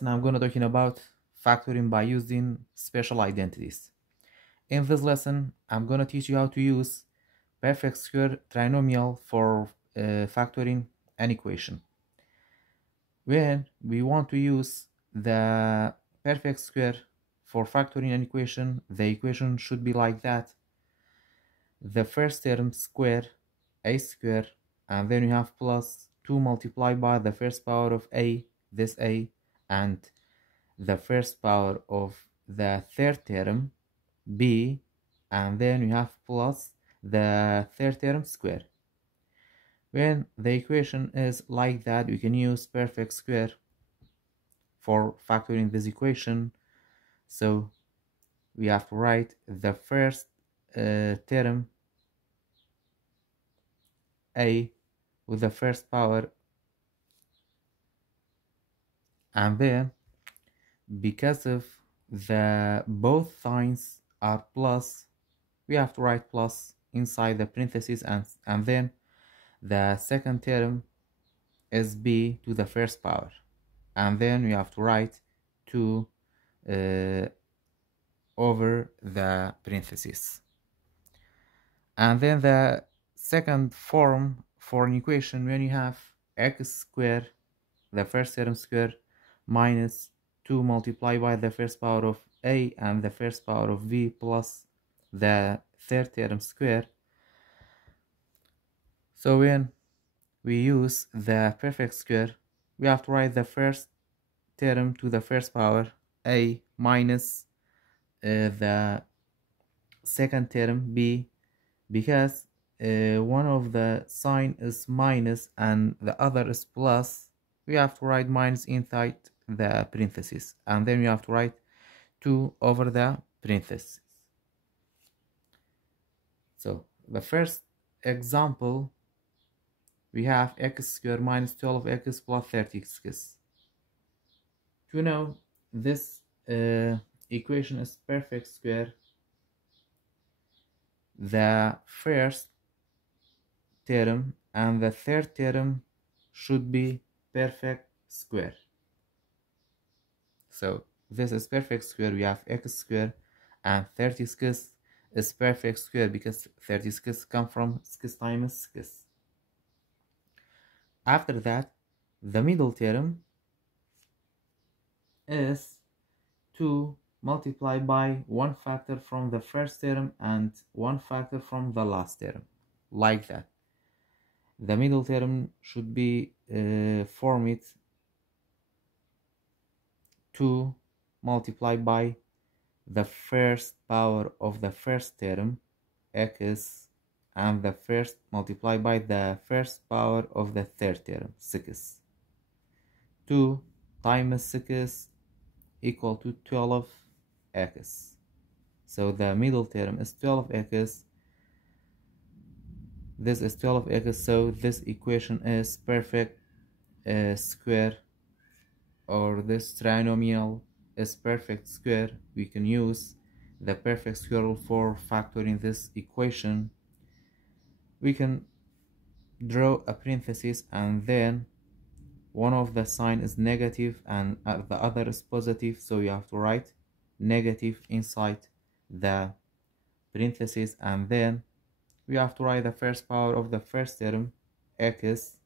And I'm going to talking about factoring by using special identities. In this lesson, I'm going to teach you how to use perfect square trinomial for factoring an equation. When we want to use the perfect square for factoring an equation, the equation should be like that. The first term square, a square, and then you have plus 2 multiplied by the first power of a, this a, and the first power of the third term b, and then you have plus the third term square. When the equation is like that, we can use perfect square for factoring this equation. So we have to write the first term a with the first power, and then because of the both signs are plus, we have to write plus inside the parentheses, and then the second term is b to the first power, and then we have to write 2 over the parentheses. And then the second form for an equation, when you have x squared, the first term square, minus 2 multiplied by the first power of a and the first power of v plus the third term square. So when we use the perfect square, we have to write the first term to the first power a minus the second term b, because one of the sign is minus and the other is plus. We have to write minus inside the parentheses, and then we have to write 2 over the parentheses. So the first example, we have x squared minus 12x plus 30x. To know this equation is perfect square, the first term and the third term should be perfect square. So this is perfect square. We have x squared, and 30x is perfect square because 30x come from 6 times 6. After that, the middle term is 2 multiplied by 1 factor from the first term and 1 factor from the last term, like that. The middle term should be formed 2 multiplied by the first power of the first term, x, and the first multiplied by the first power of the third term, 6. 2 times 6 equal to 12x. So the middle term is 12x. This is 12x, so this equation is perfect square, or this trinomial is perfect square. We can use the perfect square rule for factoring this equation. We can draw a parenthesis, and then one of the sign is negative and the other is positive, so you have to write negative inside the parentheses, and then we have to write the first power of the first term, x,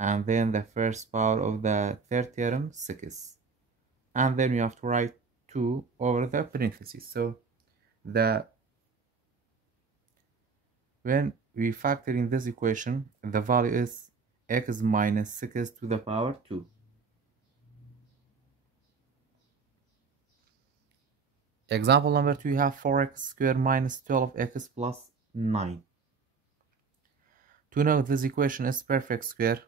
and then the first power of the third term, 6, and then we have to write 2 over the parentheses. So when we factor in this equation, the value is x minus 6 to the power 2. Example number 2, we have 4x squared minus 12x plus 9. To know this equation is perfect square,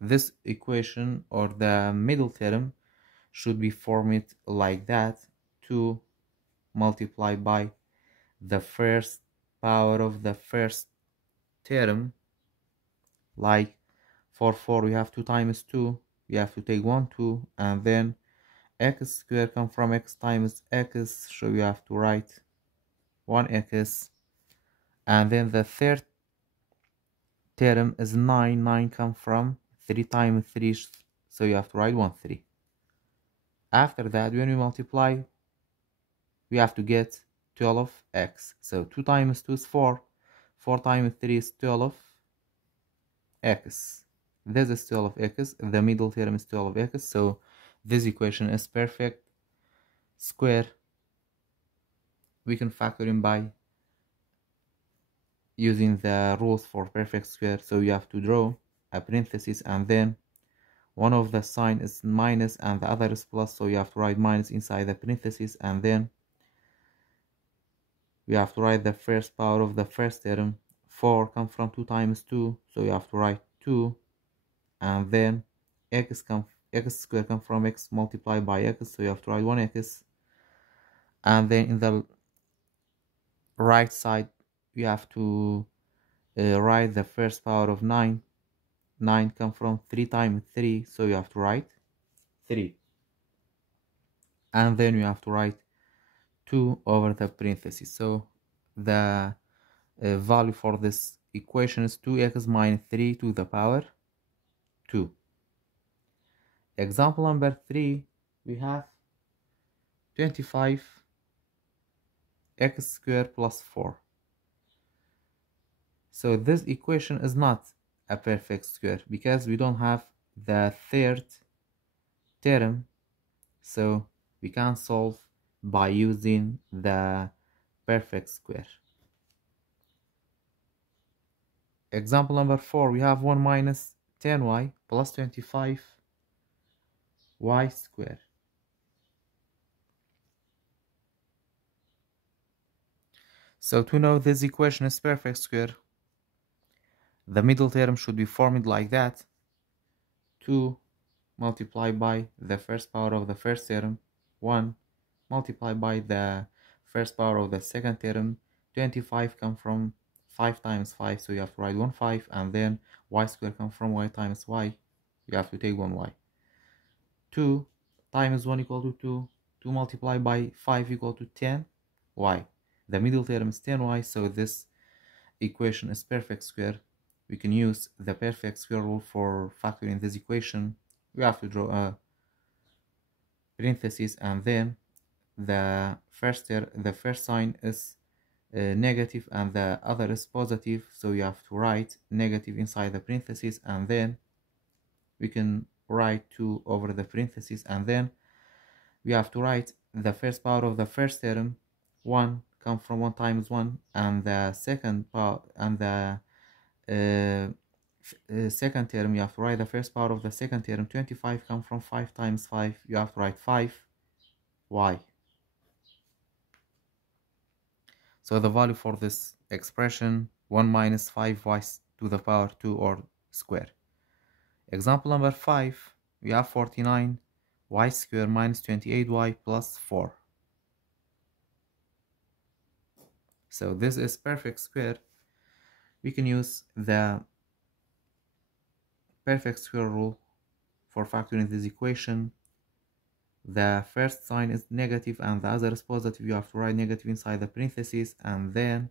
this equation or the middle term should be formed like that: 2 multiplied by the first power of the first term, like for 4 we have 2 times 2, we have to take 1 2, and then x squared come from x times x, so we have to write 1x, and then the third term is 9 come from 3 times 3, so you have to write 1 3. After that, when we multiply, we have to get 12x. So 2 times 2 is 4. 4 times 3 is 12x. This is 12x. The middle term is 12x. So this equation is perfect square. We can factor in by using the rules for perfect square. So you have to draw a parenthesis, and then one of the sign is minus and the other is plus. So you have to write minus inside the parenthesis, and then we have to write the first power of the first term. 4 comes from 2 times 2, so you have to write 2, and then x squared comes from x multiplied by x, so you have to write 1x, and then in the right side we have to write the first power of 9. 9 comes from 3 times 3, so you have to write 3, and then you have to write 2 over the parentheses. So the value for this equation is 2x minus 3 to the power 2. Example number 3, we have 25x squared plus 4. So this equation is not a perfect square because we don't have the third term, so we can solve by using the perfect square. Example number 4, we have 1 minus 10y plus 25y squared. So to know this equation is perfect square, the middle term should be formed like that: 2 multiplied by the first power of the first term, 1 multiplied by the first power of the second term. 25 comes from 5 times 5, so you have to write 1 5, and then y squared comes from y times y, you have to take 1y. 2 times 1 equal to 2, 2 multiplied by 5 equal to 10y. The middle term is 10y, so this equation is perfect square. We can use the perfect square rule for factoring this equation. We have to draw a parenthesis, and then the first sign is negative and the other is positive, so you have to write negative inside the parenthesis, and then we can write 2 over the parenthesis, and then we have to write the first power of the first term. 1 comes from 1 times 1, and the second power and the second term, you have to write the first power of the second term. 25 comes from 5 times 5, you have to write 5y. So the value for this expression, 1 minus 5y to the power 2 or square. Example number 5, we have 49y squared minus 28y plus 4. So this is perfect square. We can use the perfect square rule for factoring this equation. The first sign is negative and the other is positive. You have to write negative inside the parentheses, and then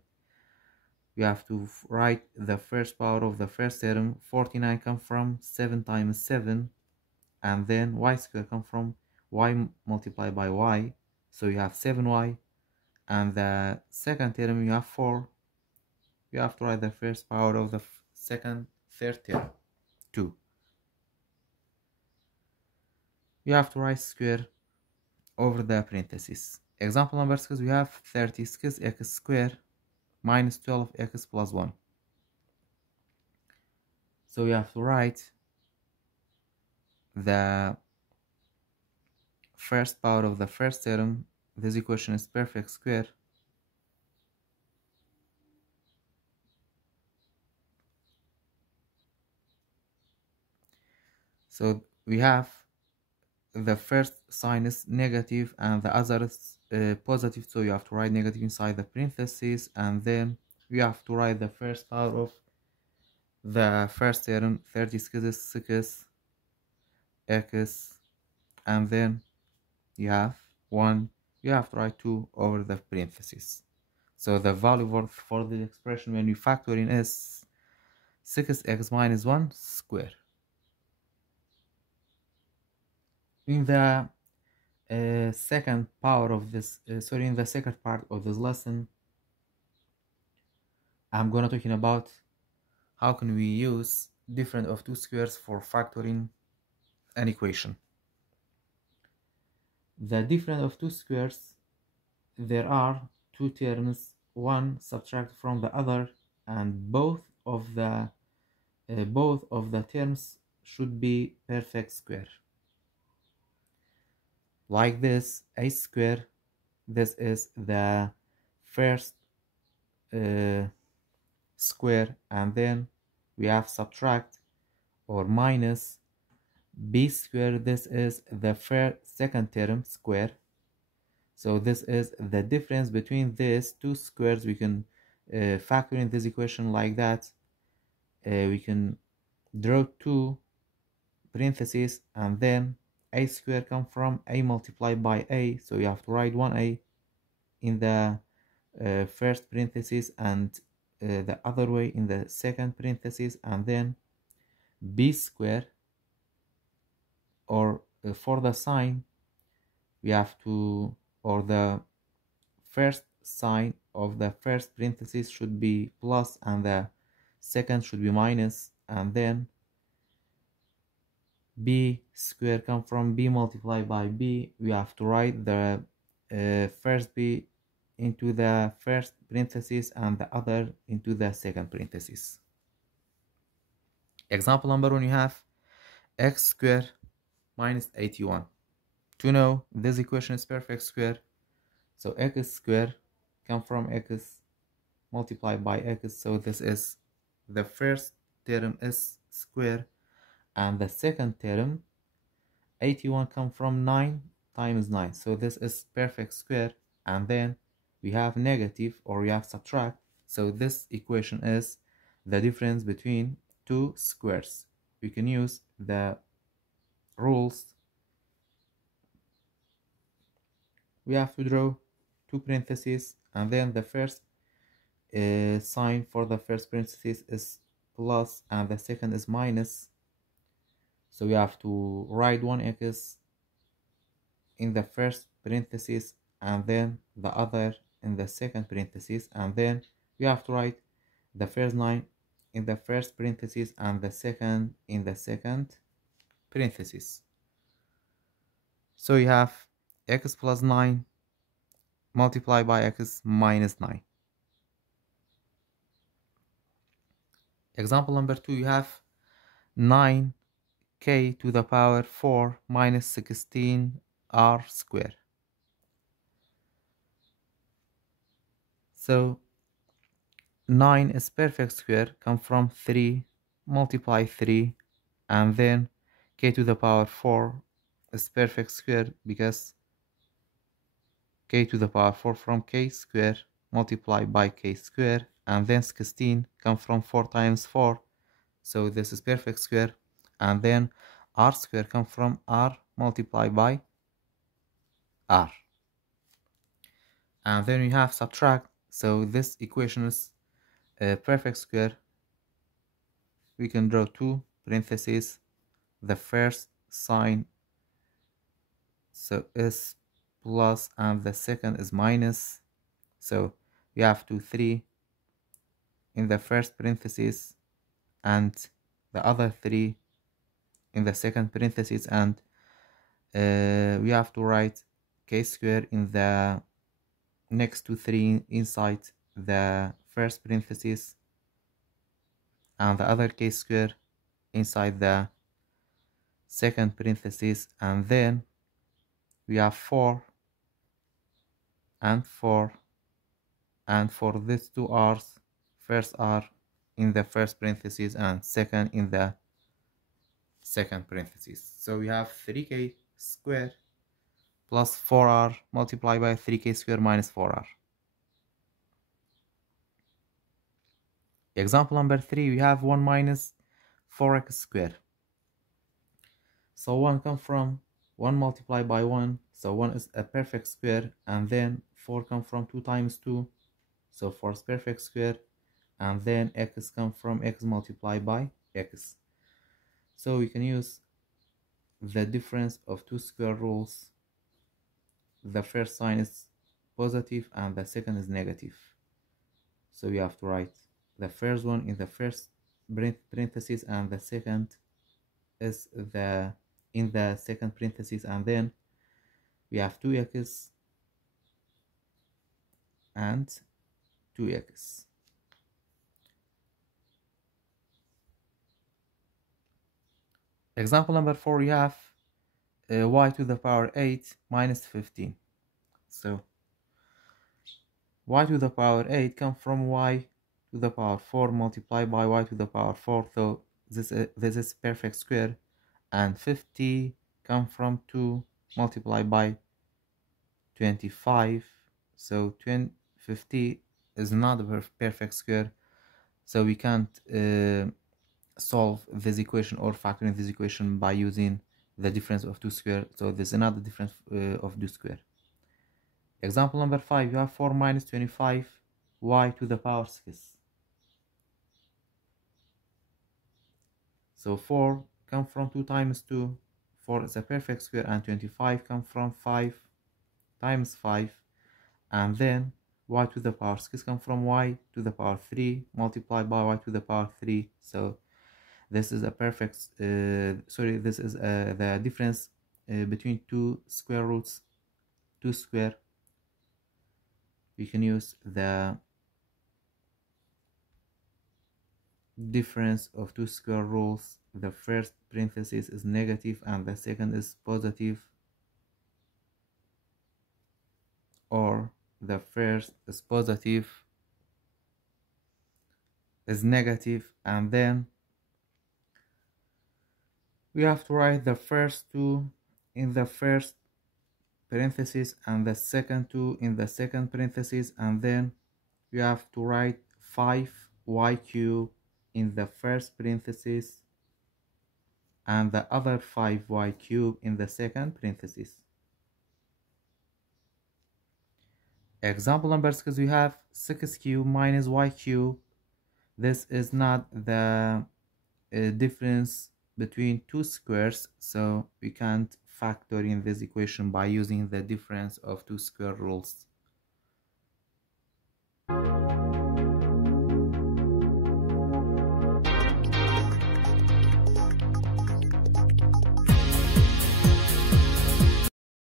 you have to write the first power of the first term. 49 comes from 7 times 7, and then y squared comes from y multiplied by y, so you have 7y, and the second term you have 4. You have to write the first power of the third term, 2. You have to write square over the parentheses. Example number 6, we have 36x squared minus 12x plus 1. So you have to write the first power of the first term. This equation is perfect square. So we have the first sign is negative and the other is positive, so you have to write negative inside the parentheses, and then we have to write the first power of the first term, 36x, and then you have 1. You have to write 2 over the parentheses. So the value for the expression when we factor in is 6x minus 1 square. In the second part of this in the second part of this lesson, I'm gonna talking about how can we use difference of two squares for factoring an equation. The difference of two squares, there are two terms, one subtracted from the other, and both of the terms should be perfect square. Like this, a square, this is the first square, and then we have subtract or minus b square, this is the second term square. So this is the difference between these two squares. We can factor in this equation like that. We can draw two parentheses, and then a square come from a multiplied by a, so you have to write 1a in the first parenthesis and the other way in the second parenthesis, and then b square, or for the sign we have to, or the first sign of the first parenthesis should be plus and the second should be minus, and then b square come from b multiplied by b. We have to write the first b into the first parenthesis and the other into the second parenthesis. Example number 1, you have x squared minus 81. To know this equation is perfect square, so x squared come from x multiplied by x, so this is the first term is square, and the second term 81 come from 9 times 9, so this is perfect square, and then we have negative, or we have subtract, so this equation is the difference between two squares. We can use the rules. We have to draw two parentheses, and then the first sign for the first parenthesis is plus and the second is minus, so we have to write 1x in the first parenthesis and then the other in the second parenthesis, and then we have to write the first 9 in the first parenthesis and the second in the second parenthesis. So you have x plus 9 multiplied by x minus 9. Example number 2, you have 9k to the power 4 minus 16r squared. So 9 is perfect square, come from 3 multiply 3, and then k to the power 4 is perfect square because k to the power 4 from k square multiplied by k square, and then 16 come from 4 times 4, so this is perfect square, and then r square come from r multiplied by r, and then we have subtract, so this equation is a perfect square. We can draw two parentheses, the first sign so is plus and the second is minus, so we have 3 in the first parenthesis and the other 3 in the second parenthesis, and we have to write k square in the next to 3 inside the first parenthesis and the other k square inside the second parenthesis, and then we have 4 and 4, and for these two r's, first r in the first parenthesis and second in the second parenthesis, so we have 3k squared plus 4r multiplied by 3k squared minus 4r. Example number 3, we have 1 minus 4x squared. So 1 comes from 1 multiplied by 1, so 1 is a perfect square, and then 4 comes from 2 times 2, so 4 is perfect square, and then x comes from x multiplied by x. So we can use the difference of two square rules, the first sign is positive and the second is negative. So we have to write the first one in the first parenthesis and the second is in the second parenthesis, and then we have 2x and 2x. Example number 4, we have y to the power 8 minus 15. So y to the power 8 comes from y to the power 4 multiplied by y to the power 4. So this is perfect square, and 50 come from 2 multiplied by 25. So 50 is not a perfect square, so we can't solve this equation or factor in this equation by using the difference of two square. So there's another difference of two square. Example number 5, you have 4 minus 25 y to the power 6. So 4 come from 2 times 2, 4 is a perfect square, and 25 come from 5 times 5, and then y to the power 6 come from y to the power 3 multiplied by y to the power 3. So this is a perfect, this is the difference between two square roots, 2 square. We can use the difference of two square rules. The first parenthesis is negative and the second is positive, or the first is positive, is negative, and then we have to write the first two in the first parenthesis and the second two in the second parenthesis, and then we have to write 5y cubed in the first parenthesis and the other 5y cubed in the second parenthesis. Example number 6, we have 6 cubed minus y cubed. This is not the difference between two squares, so we can't factor in this equation by using the difference of two square rules.